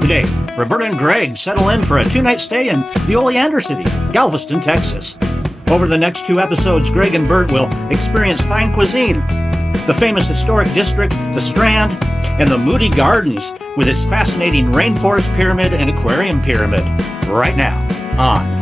Today, Roberta and Greg settle in for a two-night stay in the Oleander City, Galveston, Texas. Over the next 2 episodes, Greg and Bert will experience fine cuisine, the famous historic district, the Strand, and the Moody Gardens with its fascinating rainforest pyramid and aquarium pyramid. Right now, on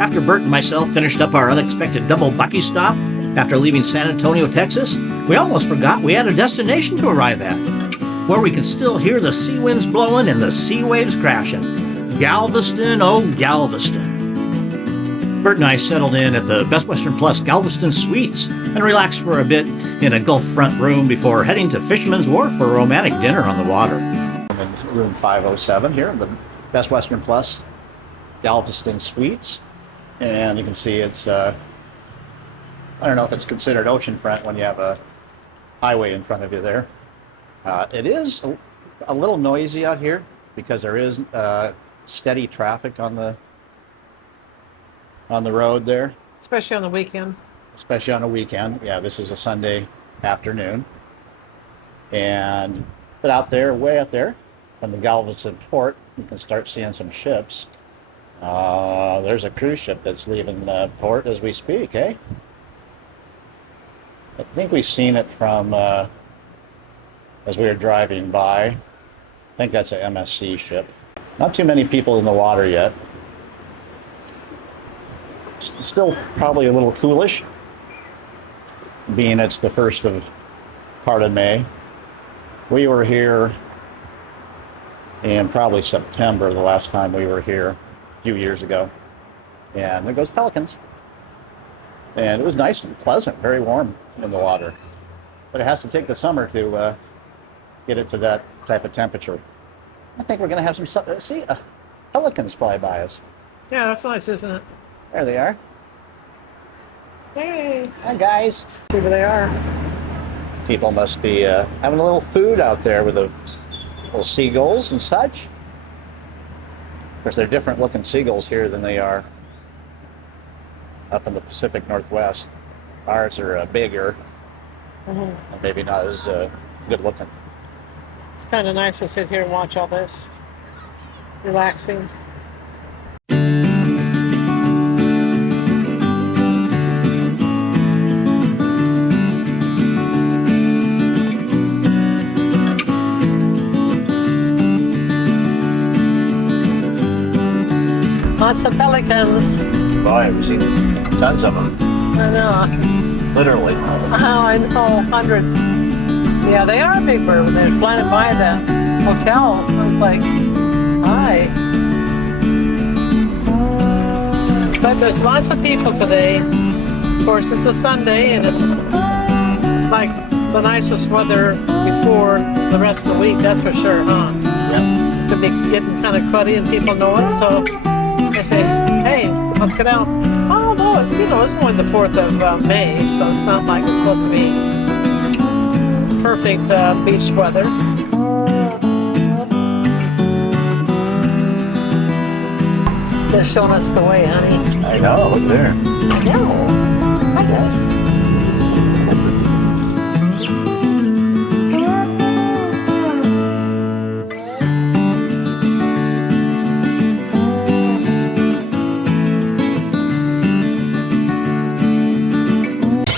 After Bert and myself finished up our unexpected double Bucky stop after leaving San Antonio, Texas, we almost forgot we had a destination to arrive at, where we could still hear the sea winds blowing and the sea waves crashing. Galveston, oh Galveston. Bert and I settled in at the Best Western Plus Galveston Suites and relaxed for a bit in a Gulf front room before heading to Fisherman's Wharf for a romantic dinner on the water. I'm in room 507 here in the Best Western Plus Galveston Suites. And you can see it's, I don't know if it's considered oceanfront when you have a highway in front of you there. It is a little noisy out here because there is steady traffic on the road there. Especially on the weekend. Especially on a weekend. Yeah, this is a Sunday afternoon. But out there, way out there, from the Galveston port, you can start seeing some ships. There's a cruise ship that's leaving the port as we speak, eh? I think we've seen it from, as we were driving by. I think that's an MSC ship. Not too many people in the water yet. Still probably a little coolish, being it's the first of part of May. We were here in probably September, the last time we were here. Few years ago, and there goes pelicans, and it was nice and pleasant, very warm in the water, but it has to take the summer to get it to that type of temperature. I think we're going to have some pelicans fly by us. Yeah, that's nice, isn't it? There they are. Hey, hi guys. see where they are. People must be having a little food out there with the little seagulls and such. Of course, they're different looking seagulls here than they are up in the Pacific Northwest. Ours are bigger and maybe not as good looking. It's kind of nice to sit here and watch all this. Relaxing. Lots of pelicans. Boy, we've seen tons of them. I know. Literally. Oh, I know, hundreds. Yeah, they are a big bird. When they're flying by the hotel, I was like, hi. But there's lots of people today. Of course, it's a Sunday, and it's like the nicest weather before the rest of the week, that's for sure, huh? Yep. Could be getting kind of cruddy, and people know it, so they say, hey, let's get out. Oh, no, it's only the 4th of May, so it's not like it's supposed to be perfect beach weather. They're showing us the way, honey. I know, look there. I know. Hi, guys.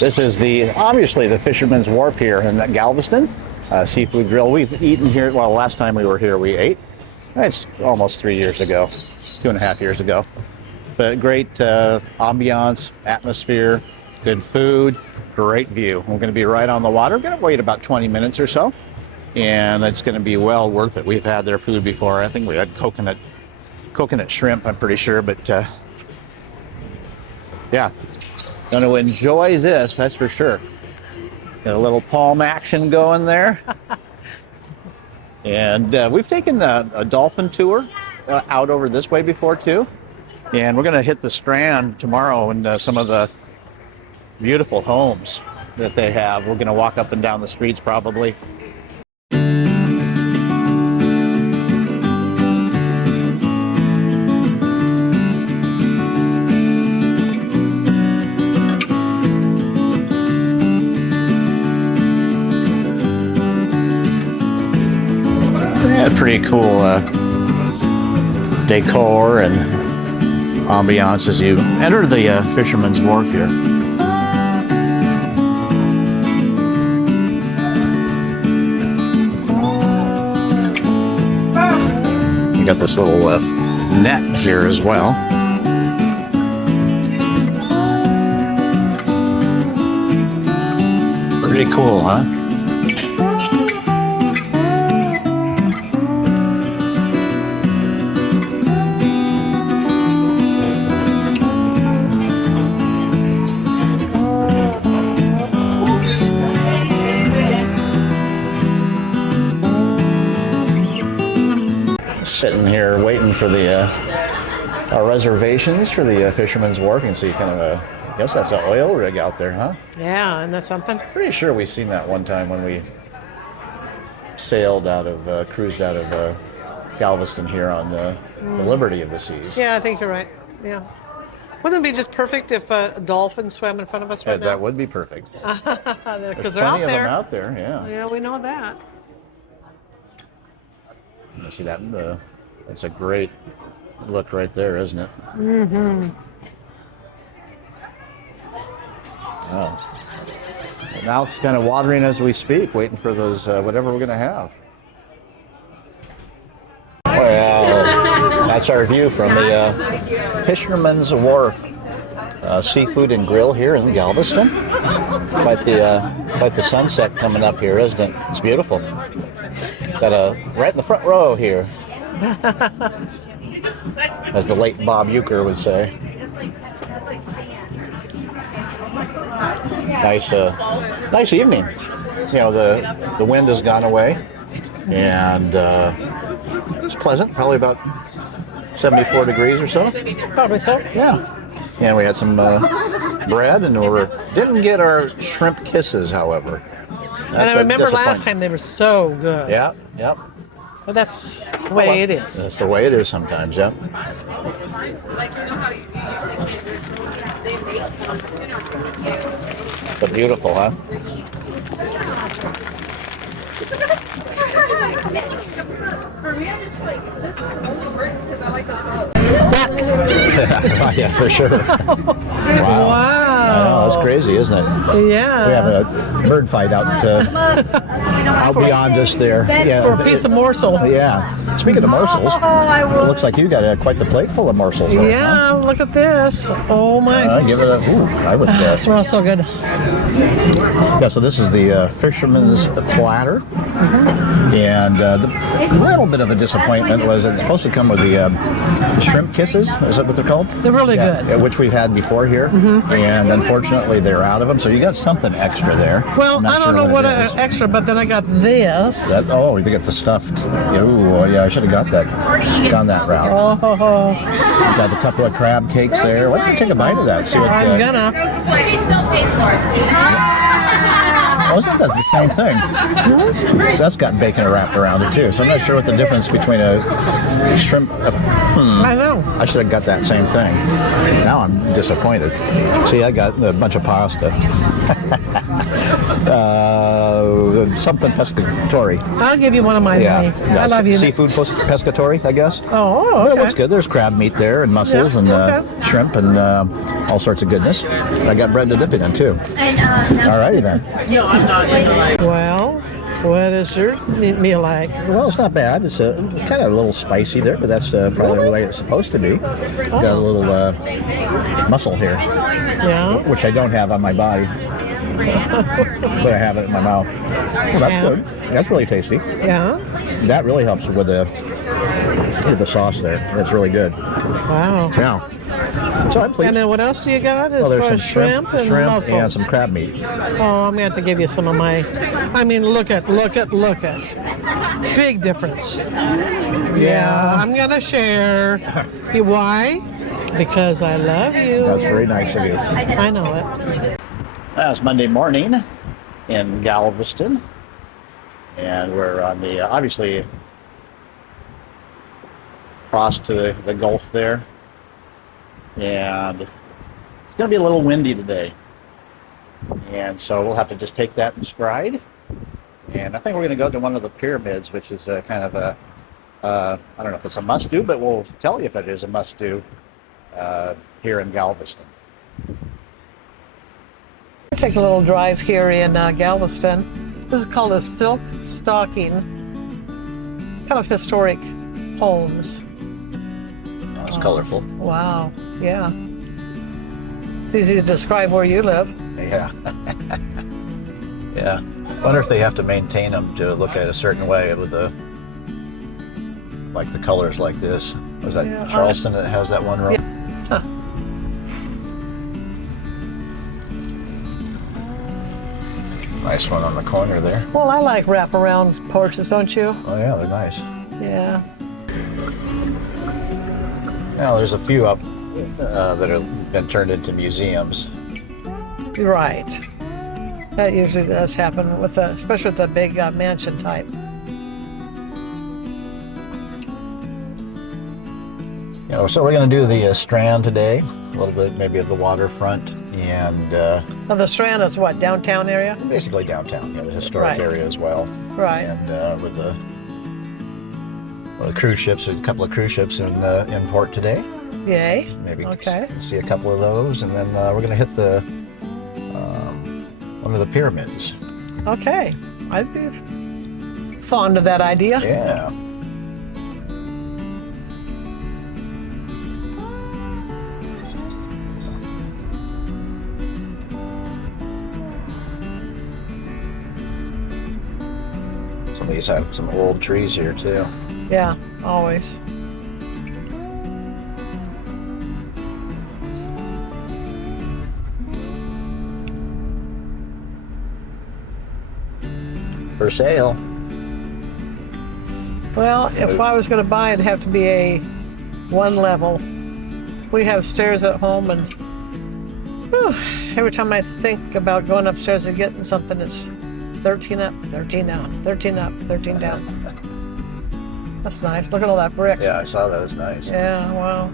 This is obviously the Fisherman's Wharf here in Galveston. Seafood grill. We've eaten here, well, last time we were here we ate. It's almost 3 years ago, 2.5 years ago. But great ambiance, atmosphere, good food, great view. We're going to be right on the water. We're going to wait about 20 minutes or so, and it's going to be well worth it. We've had their food before. I think we had coconut shrimp, I'm pretty sure, but yeah. Going to enjoy this, that's for sure. Got a little palm action going there. And we've taken a dolphin tour out over this way before too. And we're going to hit the Strand tomorrow and some of the beautiful homes that they have. We're going to walk up and down the streets probably. pretty cool decor and ambiance as you enter the Fisherman's Wharf here. You got this little net here as well. Pretty cool, huh? Sitting here waiting for the our reservations for the Fisherman's Wharf. You can see kind of I guess that's an oil rig out there, huh? Yeah, and that's something. Pretty sure we seen that one time when we sailed out of, cruised out of Galveston here on the Liberty of the Seas. Yeah, I think you're right. Yeah. Wouldn't it be just perfect if a dolphin swam in front of us right now? That would be perfect. Because they're plenty out of there. them out there, yeah. Yeah, we know that. You see that? That's a great look right there, isn't it? Mm-hmm. Oh. Now it's kind of watering as we speak, waiting for those, whatever we're going to have. Well, that's our view from the Fisherman's Wharf Seafood and Grill here in Galveston. Quite the sunset coming up here, isn't it? It's beautiful. Got right in the front row here, as the late Bob Euchre would say. Nice evening. You know, the wind has gone away, and it's pleasant. Probably about 74 degrees or so. Probably so. Yeah. And we had some bread, and didn't get our shrimp kisses, however. And I remember last time they were so good. Yeah. Yep. But that's the way it is. That's the way it is sometimes. Yep. But beautiful, huh? For me, I just like this only works because I like the color. Yeah, for sure. Wow. I know, that's crazy, isn't it? Yeah. We have a bird fight out beyond us there. Yeah. For a piece of morsel. Yeah. Speaking of morsels, it looks like you got quite the plate full of morsels there. Yeah, Huh? look at this. Oh my. Give it a, I would guess. Smells so good. Yeah, so this is the Fisherman's Platter. And the little bit of a disappointment was it's supposed to come with the shrimp kisses. Is that what they're called? They're really good. Which we've had before here. And unfortunately, they're out of them. So you got something extra there. Well, I don't know what it is. extra, but then I got this. Oh, you got the stuffed. Oh, yeah, I should have got that. Gone that route. Oh, Got a couple of crab cakes there. Why don't you take a bite of that? See what, I'm gonna. She still pays for it. Oh, isn't that the same thing? That's got bacon wrapped around it too. So I'm not sure what the difference between a shrimp. I know. I should have got that same thing. Now I'm disappointed. See, I got a bunch of pasta. Something pescatore. I'll give you one of mine. Yeah, honey. I love you. Seafood pescatore, I guess. Oh, okay. It looks good. There's crab meat there, and mussels, Yeah, and okay. shrimp, and all sorts of goodness. I got bread to dip it in too. Alrighty then. Well, what is your meal like? Well, it's not bad. It's kind of a little spicy there, but that's probably the way it's supposed to be. Got a little mussel here, Yeah. which I don't have on my body, but I have it in my mouth. Well, that's good. That's really tasty. Yeah. That really helps with the sauce there. That's really good. Wow. Yeah. So I'm pleased. And then what else do you got? As There's far some as shrimp and mussels. and some crab meat. Oh, I'm going to have to give you some of my. I mean, look at. Big difference. Yeah, I'm going to share. Why? Because I love you. That's very nice of you. I know it. It's Monday morning in Galveston, and we're on the obviously across to the Gulf there, and it's going to be a little windy today, and so we'll have to just take that in stride. And I think we're going to go to one of the pyramids, which is kind of a I don't know if it's a must-do, but we'll tell you if it is a must-do here in Galveston. Take a little drive here in Galveston. This is called a silk stocking, kind of historic homes. It's colorful. Wow, yeah. It's easy to describe where you live. Yeah. Yeah. Wonder if they have to maintain them to look at a certain way with the colors like this. Was that Yeah, Charleston that has that one row? Yeah. Huh. Nice one on the corner there. Well, I like wraparound porches, don't you? Oh yeah, they're nice. Yeah. Now there's a few up that have been turned into museums. You're right. That usually does happen with especially with the big mansion type. You know, so we're going to do the Strand today, a little bit maybe of the waterfront, and Now the Strand is what, downtown area? basically downtown, the historic Right. area as well. Right. And with the cruise ships, a couple of cruise ships in port today. Yay. Maybe Okay. see a couple of those, and then we're going to hit the one of the pyramids. Okay. I'd be fond of that idea. Yeah. Some of these have some old trees here too. Yeah, always. For sale. Well, if I was going to buy, it'd have to be a one level. We have stairs at home, and whew, every time I think about going upstairs and getting something, it's 13 up, 13 down, 13 up, 13 down. That's nice. Look at all that brick. Yeah, I saw that. It's nice. Yeah, wow.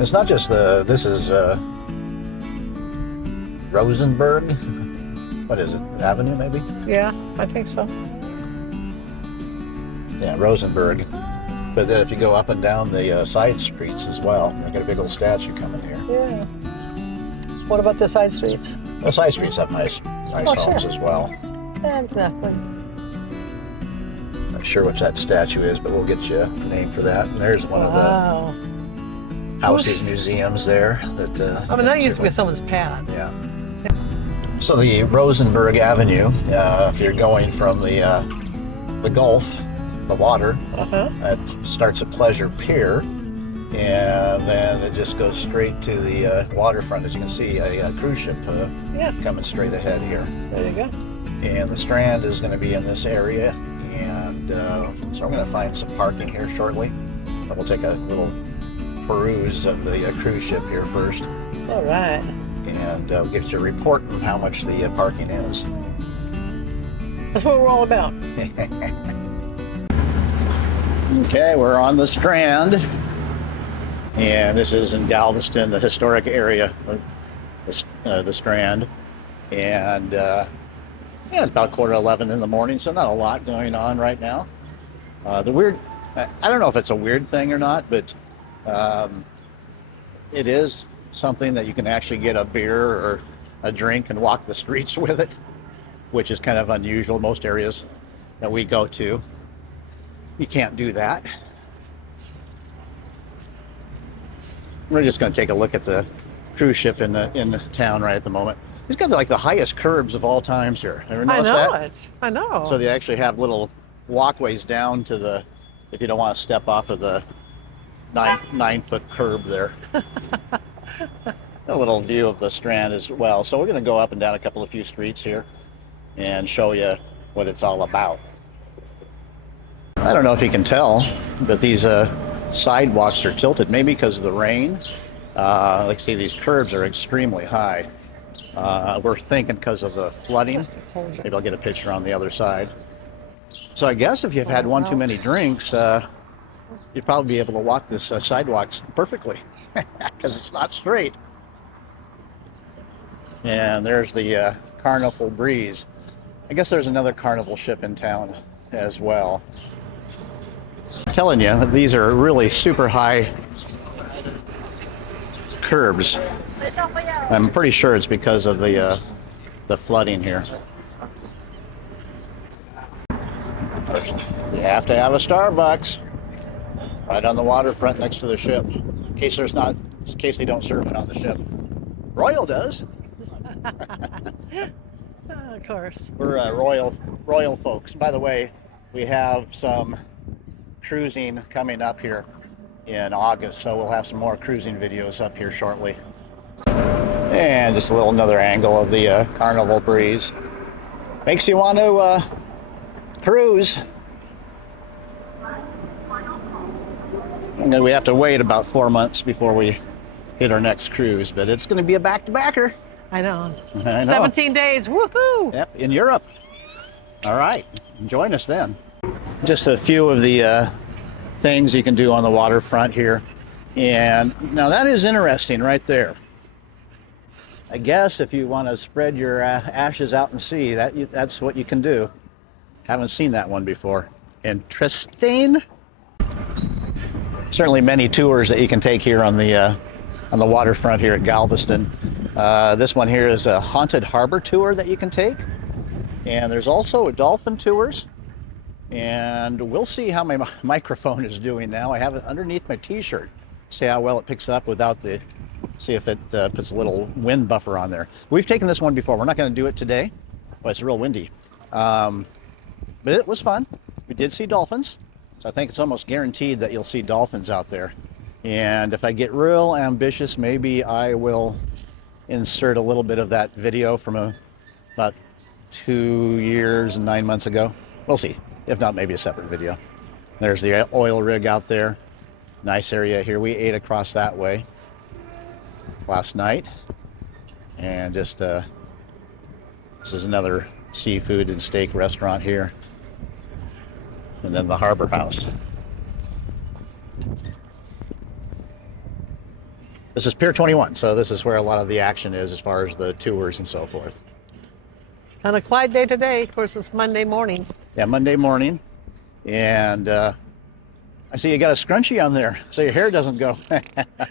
It's not just this is Rosenberg. What is it? Avenue, maybe? Yeah, I think so. Yeah, Rosenberg. But then if you go up and down the side streets as well, they got a big old statue coming here. Yeah. What about the side streets? The side streets have nice Oh, homes sure. as well. Yeah, exactly. Not sure which that statue is, but we'll get you a name for that. And there's one Wow. of the houses, museums there. That I mean, that used to be someone's pad. Yeah. So the Rosenberg Avenue, if you're going from the Gulf, the water, Uh-huh. it starts at Pleasure Pier, and then it just goes straight to the waterfront. As you can see, a cruise ship Yeah, coming straight ahead here. there you go. And the Strand is going to be in this area, and so I'm going to find some parking here shortly. But we'll take a little peruse of the cruise ship here first, All right. and we'll get you a report on how much the parking is. That's what we're all about. Okay, we're on the Strand, and this is in Galveston, the historic area of the Strand. And yeah, it's about 10:15 in the morning, so not a lot going on right now. I don't know if it's a weird thing or not, but it is something that you can actually get a beer or a drink and walk the streets with it, which is kind of unusual. Most areas that we go to, you can't do that. We're just going to take a look at the cruise ship in the town right at the moment. It's got like the highest curbs of all times here. Ever I notice know that? it. I know. So they actually have little walkways down to the, if you don't want to step off of the 9-foot curb there. A little view of the Strand as well. So we're going to go up and down a few streets here and show you what it's all about. I don't know if you can tell, but these sidewalks are tilted, maybe because of the rain. Like see, these curbs are extremely high. We're thinking because of the flooding. Maybe I'll get a picture on the other side. So I guess if you've had one too many drinks, you'd probably be able to walk this sidewalks perfectly because it's not straight. And there's the Carnival Breeze. I guess there's another Carnival ship in town as well. I'm telling you, these are really super high curbs. I'm pretty sure it's because of the flooding here. You have to have a Starbucks right on the waterfront next to the ship, in case they don't serve it on the ship. Royal does. Of course. We're royal folks. By the way, we have some cruising coming up here in August, so we'll have some more cruising videos up here shortly. And just another angle of the Carnival breeze. Makes you want to cruise. And then we have to wait about 4 months before we hit our next cruise, but it's going to be a back-to-backer. I know. I know. 17 days, woohoo! Yep, in Europe. All right, join us then. Just a few of the things you can do on the waterfront here. And now that is interesting right there. I guess if you want to spread your ashes out in sea, that's what you can do. Haven't seen that one before. Interesting. Certainly many tours that you can take here on the waterfront here at Galveston. This one here is a haunted harbor tour that you can take. And there's also a dolphin tours. And we'll see how my microphone is doing now. I have it underneath my t-shirt. See how well it picks up without see if it puts a little wind buffer on there. We've taken this one before. We're not going to do it today. Well, it's real windy. But it was fun. We did see dolphins. So I think it's almost guaranteed that you'll see dolphins out there. And if I get real ambitious, maybe I will insert a little bit of that video from about 2 years and 9 months ago. We'll see. If not, maybe a separate video. There's the oil rig out there. Nice area here. We ate across that way last night. And just, this is another seafood and steak restaurant here. And then the Harbor House. This is Pier 21, so this is where a lot of the action is as far as the tours and so forth. On a quiet day today, of course, it's Monday morning. Yeah, Monday morning. And I see you got a scrunchie on there, so your hair doesn't go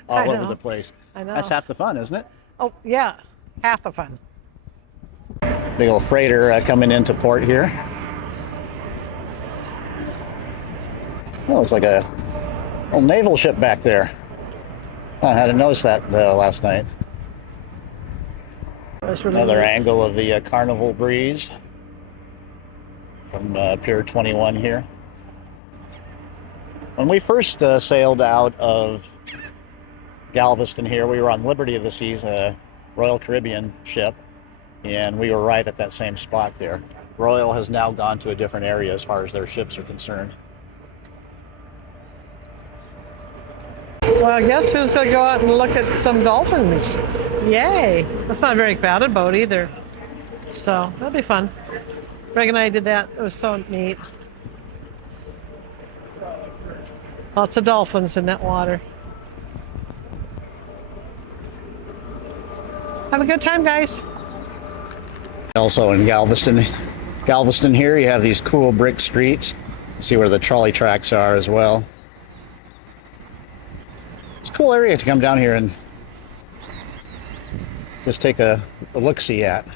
all over the place. I know. That's half the fun, isn't it? Oh, yeah, half the fun. Big old freighter coming into port here. Oh, looks like a old naval ship back there. I hadn't noticed that last night. That's really Another neat. angle of the Carnival breeze from Pier 21 here. When we first sailed out of Galveston here, we were on Liberty of the Seas, a Royal Caribbean ship, and we were right at that same spot there. Royal has now gone to a different area as far as their ships are concerned. Well, I guess who's going to go out and look at some dolphins? Yay! That's not a very crowded boat either. So, that'll be fun. Greg and I did that. It was so neat. Lots of dolphins in that water. Have a good time, guys. Also in Galveston here, you have these cool brick streets. See where the trolley tracks are as well. It's a cool area to come down here and just take a look-see at.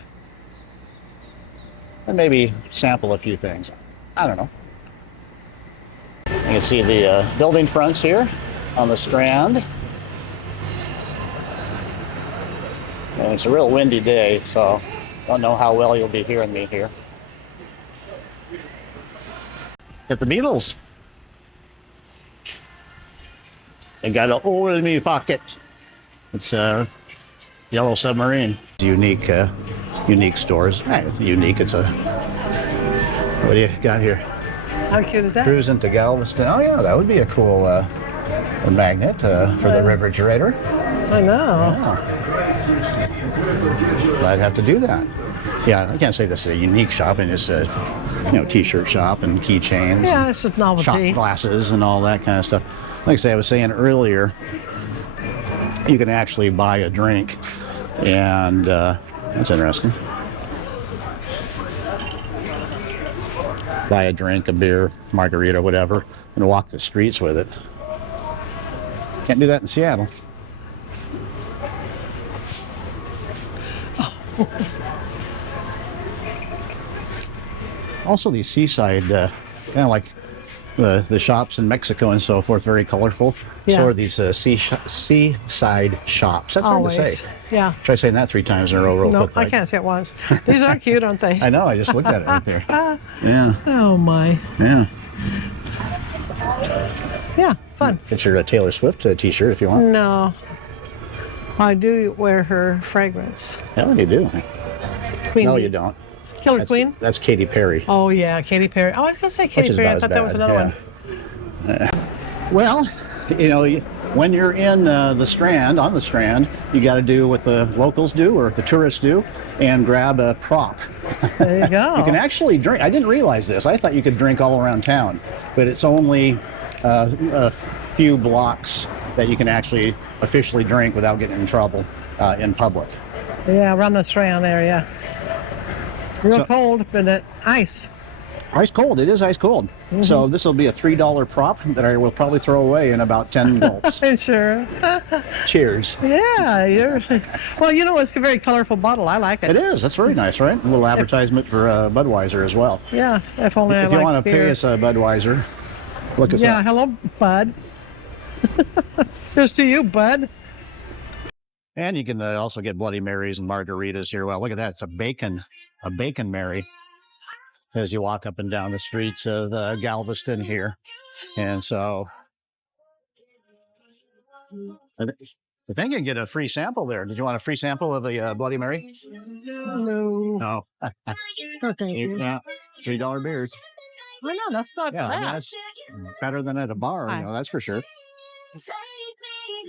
And maybe sample a few things. I don't know. You can see the building fronts here on the Strand. And it's a real windy day, so don't know how well you'll be hearing me here. Get the Beatles. I got a hole in me pocket. It's a Yellow Submarine. Unique stores. It's unique. It's a. What do you got here? How cute is that? Cruise into Galveston. Oh yeah, that would be a cool a magnet for the refrigerator. I know. Yeah. I'd have to do that. Yeah, I can't say this is a unique shop, and it's a t-shirt shop and keychains. Yeah, it's just novelty. Shot glasses and all that kind of stuff. Like I say, I was saying earlier, you can actually buy a drink, and that's interesting. buy a drink, a beer, margarita, whatever, and walk the streets with it. Can't do that in Seattle. Also, these seaside, kind of like the shops in Mexico and so forth, very colorful. Yeah. So are these seaside shops. That's hard to Always. say. Yeah. Try saying that 3 times in a row real No, quick. I can't say it once. These are cute, aren't they? I know, I just looked at it right there. Yeah, Oh my. yeah. Yeah, fun. Get your Taylor Swift t-shirt if you want. No. I do wear her fragrance. Yeah, you do. Queen No, Bee. you don't. Killer That's, Queen? that's Katy Perry. Oh yeah, Katy Perry. Oh, I was gonna say Which Katy is Perry. I about thought as that was bad, another yeah. one. Well, you know, when you're in the Strand, on the Strand, you got to do what the locals do or the tourists do and grab a prop. There you go. You can actually drink. I didn't realize this. I thought you could drink all around town, but it's only a few blocks that you can actually officially drink without getting in trouble in public. Yeah, around the Strand area. Real So- cold, but ice. Ice cold. It is ice cold. So this will be a $3 prop that I will probably throw away in about 10 gulps. Sure. Cheers. Yeah, you're. Well, you know, it's a very colorful bottle. I like it. It is. That's very nice, right? A little advertisement for Budweiser as well. Yeah, if only I If you liked want to beer. pay us a Budweiser, look us Yeah, up. hello, bud. Here's to you, bud. And you can also get Bloody Marys and margaritas here. Well, look at that. It's a bacon Mary as you walk up and down the streets of Galveston here. And so I think you can get a free sample there. Did you want a free sample of a Bloody Mary? No. No. No, thank you. Yeah. $3 beers. I know, that's not Yeah, I mean, bad. that's better than at a bar, you know, that's for sure.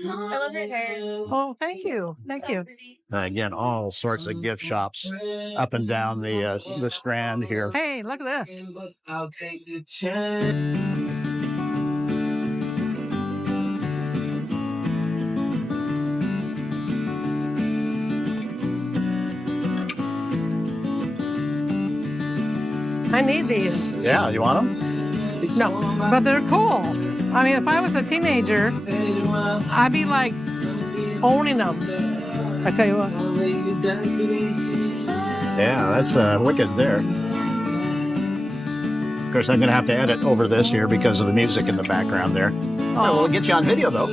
I love your hair. Oh, thank you. Thank you. Again, all sorts of gift shops up and down the Strand here. Hey, look at this. I'll take the chance. I need these. Yeah, you want them? No, but they're cool. I mean, if I was a teenager, I'd be like owning them. I tell you what. Yeah, that's wicked there. Of course, I'm going to have to edit over this here because of the music in the background there. Oh, we'll get you on video, though.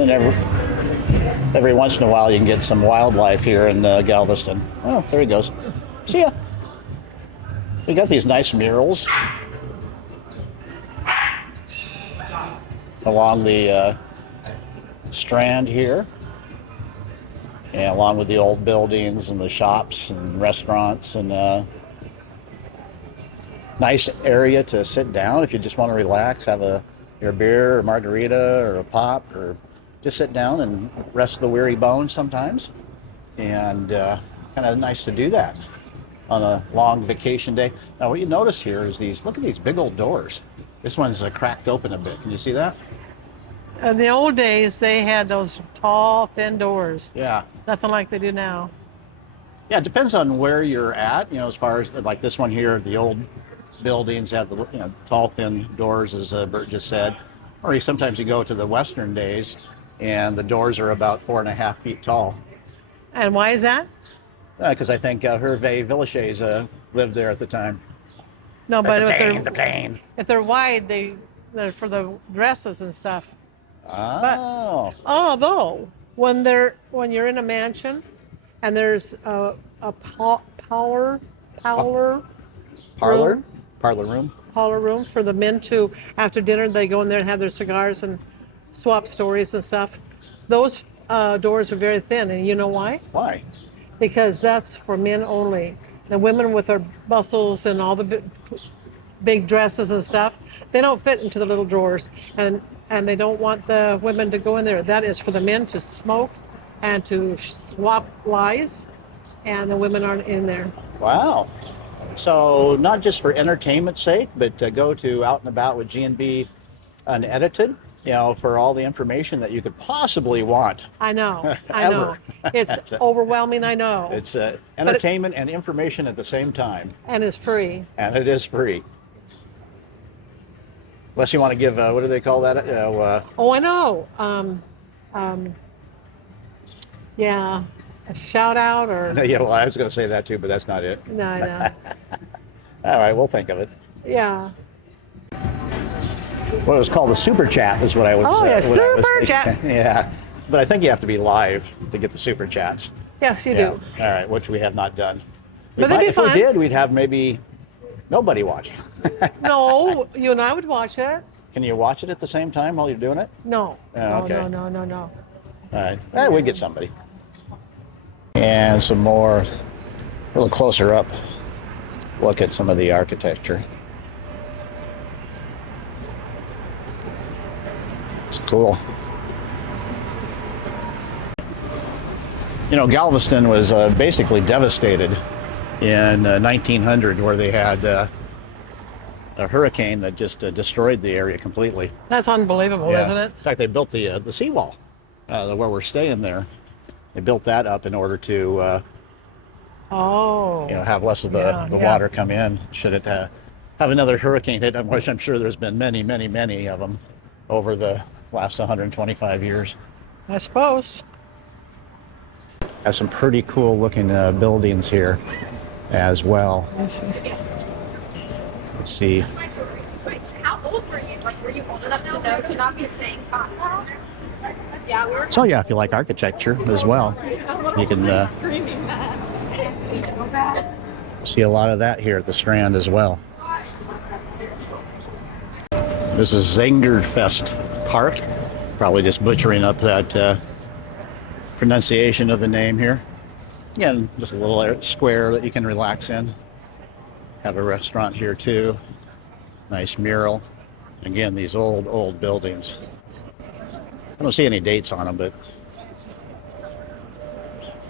And every once in a while, you can get some wildlife here in Galveston. Oh, there he goes. See ya. We got these nice murals along the Strand here, and along with the old buildings and the shops and restaurants, and nice area to sit down if you just want to relax, have your beer or margarita or a pop, or just sit down and rest the weary bones sometimes. And kind of nice to do that on a long vacation day. Now what you notice here is look at these big old doors. This one's cracked open a bit. Can you see that? In the old days, they had those tall, thin doors. Yeah. Nothing like they do now. Yeah, it depends on where you're at, you know, as far as like this one here, the old buildings have the tall, thin doors, as Bert just said. Or sometimes you go to the Western days and the doors are about 4.5 feet tall. And why is that? Because I think Hervé Villechaize lived there at the time. No, but The plane. if they're wide, they're for the dresses and stuff. Oh. Although when you're in a mansion and there's a parlor room for the men to, after dinner, they go in there and have their cigars and swap stories and stuff. Those doors are very thin, and you know why? Why? Because that's for men only. The women with their bustles and all the big dresses and stuff, they don't fit into the little drawers, and they don't want the women to go in there. That is for the men to smoke and to swap lies, and the women aren't in there. Wow. So not just for entertainment's sake, but go to Out and About with G&B Unedited. you know, for all the information that you could possibly want. I know. I know. Ever. It's overwhelming. I know. It's entertainment and information at the same time, And it's free. and it is free. Unless you want to give, what do they call that? Oh, I know. Yeah, a shout out or Yeah, well, I was going to say that too, but that's not it. no. All right, we'll think of it. Yeah. What it was called the super chat is what I was. Oh, yeah, what I was super thinking. chat. Yeah, but I think you have to be live to get the super chats. Yes, you Yeah. do. All right, which we have not done. But they'd be If we fun. did, we'd have maybe nobody watch. No, you and I would watch it. Can you watch it at the same time while you're doing it? No. Oh, okay. No. All right, we get somebody. And some more, a little closer up look at some of the architecture. It's cool. You know, Galveston was basically devastated in 1900, where they had a hurricane that just destroyed the area completely. That's unbelievable, Yeah. isn't it? In fact, they built the seawall where we're staying there. They built that up in order to Oh. have less of the Yeah. water come in. Should it have another hurricane hit, which I'm sure there's been many of them over the last 125 years. I suppose. Has some pretty cool looking buildings here as well. Let's see. How old were you? Like, were you old enough to know to not be saying pop? Yeah, we were So yeah, if you like architecture as well, you can screaming that. So bad. see a lot of that here at the Strand as well. This is Zingerfest Park. Probably just butchering up that pronunciation of the name here. Again, just a little square that you can relax in. Have a restaurant here too. Nice mural. Again, these old buildings. I don't see any dates on them, but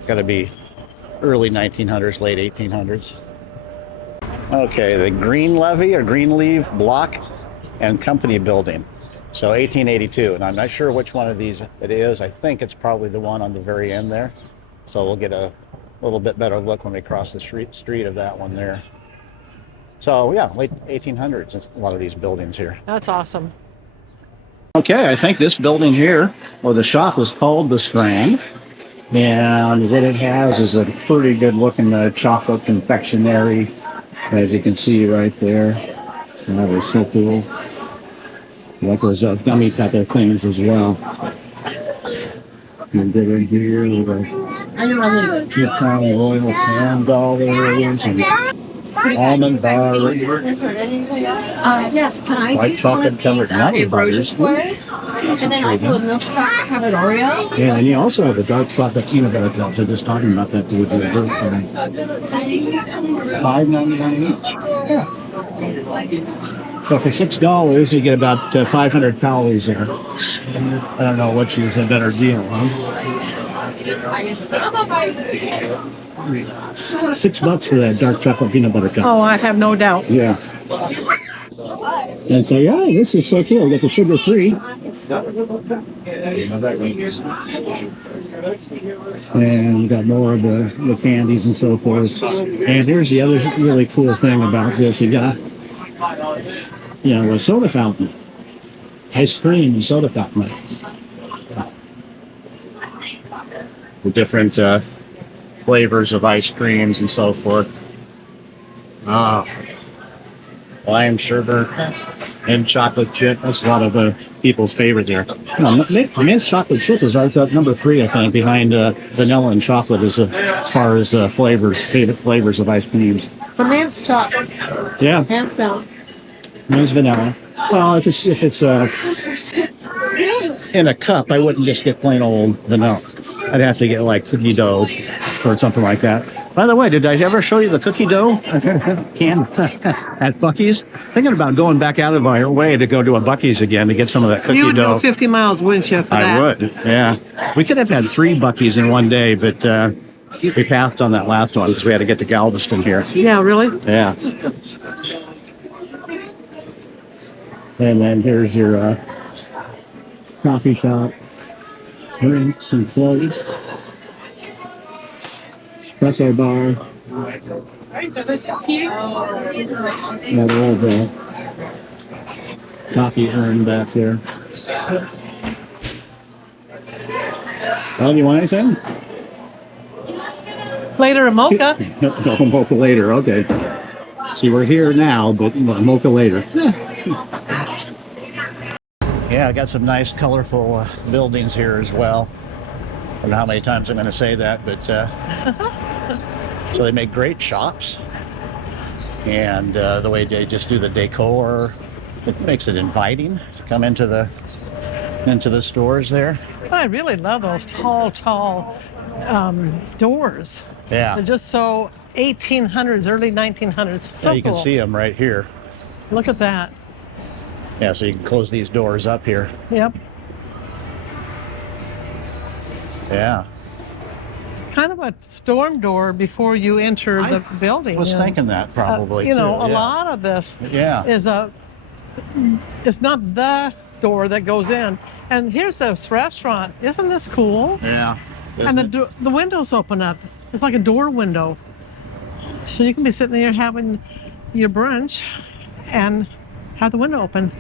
got to be early 1900s, late 1800s. Okay, the Green Levee or Greenleaf Block and Company Building. So 1882, and I'm not sure which one of these it is. I think it's probably the one on the very end there. So we'll get a little bit better look when we cross the street of that one there. So yeah, late 1800s, a lot of these buildings here. That's awesome. Okay, I think this building here, or the shop, is called the Strand. And what it has is a pretty good looking chocolate confectionery, as you can see right there. And that was so cool. Like those gummy pepper things as well. And then in here, we have kind of royal sand dollars and almond bars. Yes, can I White do chocolate one of covered these nutty ambrosia butters. squares? And then also a milk chocolate covered Oreo? Yeah, and you also have the dark chocolate peanut butter cups. I'm just talking about that with your birthday. $5.99 each. Yeah. So for $6, you get about 500 calories there. I don't know which is a better deal, huh? $6 for that dark chocolate peanut butter cup. Oh, I have no doubt. Yeah. And so, yeah, this is so cool. We got the sugar free. And we got more of the candies and so forth. And here's the other really cool thing about this. You got, a soda fountain. Ice cream and soda fountain. The different flavors of ice creams and so forth. Lime sugar and chocolate chip. That's a lot of people's favorite there. Mint chocolate chip is our number 3, I think, behind vanilla and chocolate as far as favorite flavors of ice creams. For me, it's chocolate. Yeah, Hands down. mine's vanilla. Well, if it's in a cup, I wouldn't just get plain old vanilla. I'd have to get like cookie dough or something like that. By the way, did I ever show you the cookie dough can at Buc-ee's? Thinking about going back out of my way to go to a Buc-ee's again to get some of that cookie You would dough. go 50 miles, wouldn't you, for that? I would, yeah. We could have had 3 Buc-ee's in one day, but we passed on that last one because we had to get to Galveston here. Yeah, really? Yeah. And then here's your coffee shop, drinks and floats, espresso bar. Yeah, there is a coffee urn back there. Well, do you want anything? Later, a mocha. No, mocha later. Okay. See, we're here now, but mocha later. Yeah, I got some nice, colorful buildings here as well. I don't know how many times I'm going to say that, but so they make great shops, and the way they just do the decor, it makes it inviting to come into the stores there. I really love those tall doors. Yeah. They're just so 1800s, early 1900s. So Yeah, you cool. can see them right here. Look at that. Yeah, so you can close these doors up here. Yep. Yeah. Kind of a storm door before you enter the building. I was thinking that probably you know, too. a Yeah. lot of this Yeah. is it's not the door that goes in. And here's this restaurant. Isn't this cool? Yeah. And Isn't it? the windows open up. It's like a door window. So you can be sitting there having your brunch and have the window open.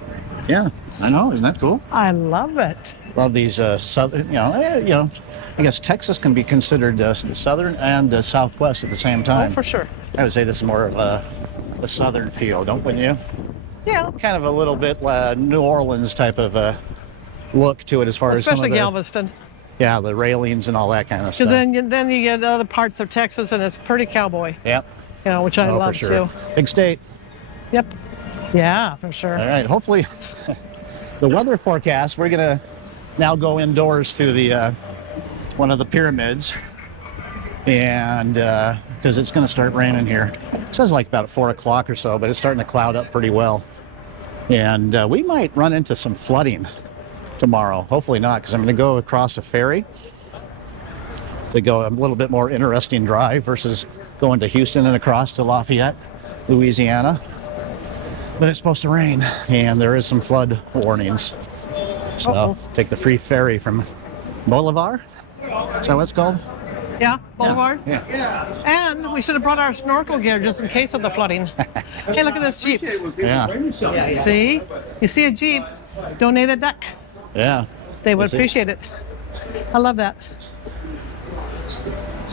Yeah, I know. Isn't that cool? I love it. Love these southern. I guess Texas can be considered southern and southwest at the same Oh, time. for sure. I would say this is more of a southern feel, wouldn't you? Yeah. Kind of a little bit New Orleans type of look to it, as far as some Especially of the Galveston. yeah, the railings and all that kind of Because stuff. then you get other parts of Texas and it's pretty cowboy, Yep. you know, which I Oh, for love sure. too. Big state. Yep. Yeah, for sure. All right. Hopefully, the weather forecast. We're gonna now go indoors to the one of the pyramids, and because it's gonna start raining here. It says like about 4 o'clock or so, but it's starting to cloud up pretty well, and we might run into some flooding tomorrow. Hopefully not, because I'm gonna go across a ferry to go a little bit more interesting drive versus going to Houston and across to Lafayette, Louisiana. But it's supposed to rain, and there is some flood warnings. So Uh-oh. take the free ferry from Bolivar. Is that what it's called? Yeah, Boulevard. Yeah. And we should have brought our snorkel gear just in case of the flooding. Hey, look at this Jeep. Yeah. See? You see a Jeep, donate a duck. Yeah. They would That's it. appreciate it. I love that.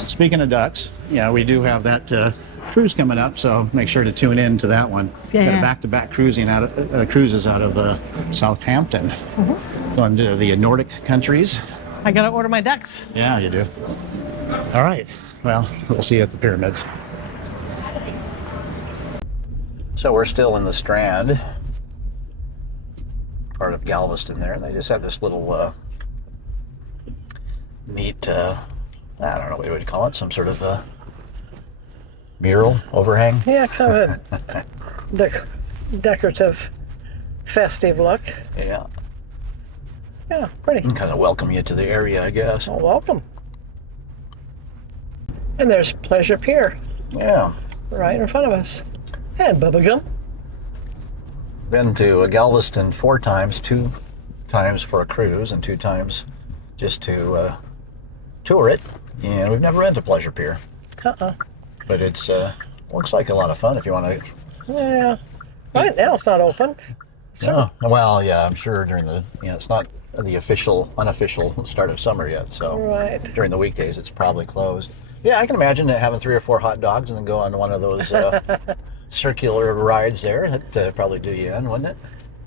Speaking of ducks, yeah, we do have that cruise coming up, so make sure to tune in to that one. Yeah. Got a back-to-back cruises out of Southampton, going to the Nordic countries. I gotta order my ducks. Yeah, you do. All right. Well, we'll see you at the pyramids. So we're still in the Strand, part of Galveston there. And they just have this little neat, I don't know what you would call it, some sort of mural overhang. Yeah, kind of a decorative, festive look. Yeah. Yeah, pretty. Kind of welcome you to the area, I guess. Well, welcome. And there's Pleasure Pier Yeah. right in front of us. And bubblegum. Been to Galveston 4 times, 2 times for a cruise and 2 times just to tour it. And we've never been to Pleasure Pier. But it's looks like a lot of fun if you want to. Yeah. Right now it's not open. Oh, well, yeah, I'm sure during the, it's not the unofficial start of summer yet. So Right. during the weekdays, it's probably closed. Yeah, I can imagine having 3 or 4 hot dogs and then go on one of those circular rides there. That'd probably do you in, wouldn't it?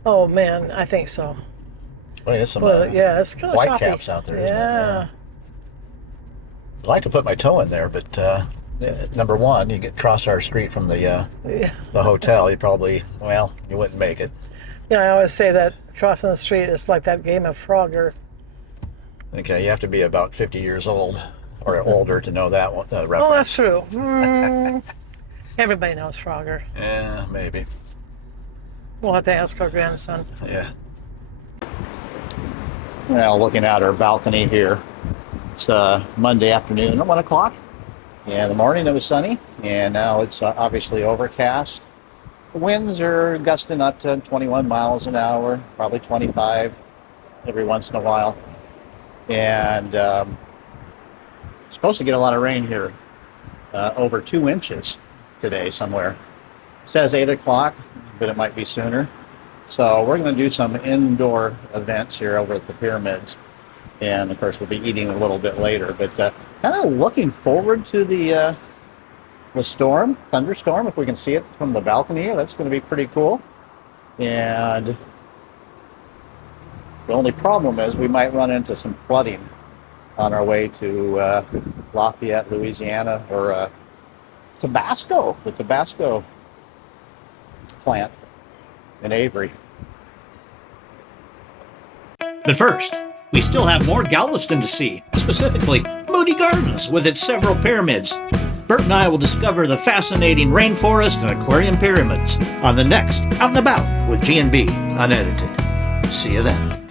Oh man, I think so. Well, there's some Well, yeah, it's kind of white choppy. caps out there, isn't it? Yeah. I'd like to put my toe in there, but number one, you get across our street from the hotel, you probably, you wouldn't make it. Yeah, I always say that crossing the street is like that game of Frogger. Okay, you have to be about 50 years old or older to know that one, reference. Oh, that's true. Everybody knows Frogger. Yeah, maybe. We'll have to ask our grandson. Yeah. Well, looking out our balcony here, it's Monday afternoon at 1 o'clock. Yeah, in the morning it was sunny, and now it's obviously overcast. The winds are gusting up to 21 miles an hour, probably 25. every once in a while. And supposed to get a lot of rain here, over 2 inches today somewhere. It says 8 o'clock, but it might be sooner. So we're going to do some indoor events here over at the pyramids. And of course, we'll be eating a little bit later. But kind of looking forward to the storm, thunderstorm. If we can see it from the balcony here, that's going to be pretty cool. And the only problem is we might run into some flooding on our way to Lafayette, Louisiana, or Tabasco, the Tabasco plant in Avery. But first, we still have more Galveston to see, specifically Moody Gardens with its several pyramids. Bert and I will discover the fascinating rainforest and aquarium pyramids on the next Out and About with G&B Unedited. See you then.